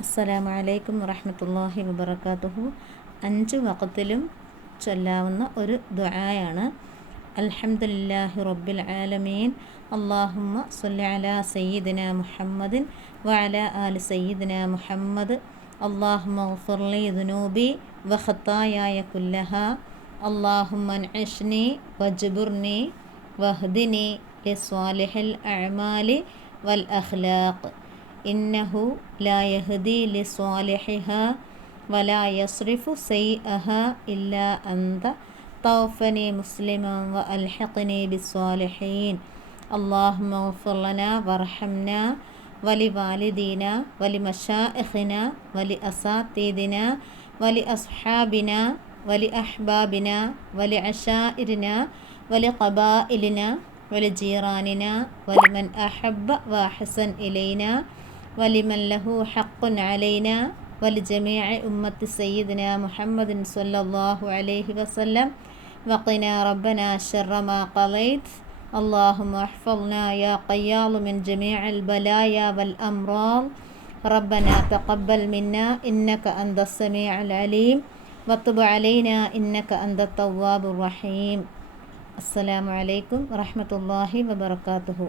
അസ്സലാമു അലൈക്കും വറഹമത്തല്ലാഹി വബറകാതുഹു. അഞ്ച് വക്കത്തിലും ചൊല്ലാവുന്ന ഒരു ദുആയാണ്. അൽഹംദുലില്ലാഹി റബ്ബിൽ ആലമീൻ. അല്ലാഹുമ്മ സ്വല്ലി അലാ സയ്യിദിന മുഹമ്മദിൻ വഅലാ ആലി സയ്യിദിന മുഹമ്മദ്. അള്ളാഹുമ്മ ഗഫിർലി ദുനൂബി വഖത്തായായ കുല്ലഹ. അല്ലാഹുമ്മ അൻഇഷ്നി വജ്ബുർനി വഹ്ദിനി ലിസ്വാലിഹിൽ അഅമാലി വൽ അഖ്ലാഖ്. إنه لا يهدي لصالحها ولا يصرف سيئها إلا أنت. توفني مسلما وألحقني بالصالحين. اللهم اغفر لنا وارحمنا ولوالدينا ولمشائخنا ولأساتذنا ولأصحابنا ولأحبابنا ولعشائرنا ولقبائلنا ولجيراننا ولمن أحب وأحسن إلينا. ولمن له حق علينا ولجميع أمة سيدنا محمد صلى الله عليه وسلم. وقنا ربنا شر ما قضيت. اللهم احفظنا يا قيال من جميع البلايا والأمراض. ربنا تقبل منا إنك أنت السميع العليم. وتب علينا إنك أنت التواب الرحيم. السلام عليكم ورحمة الله وبركاته.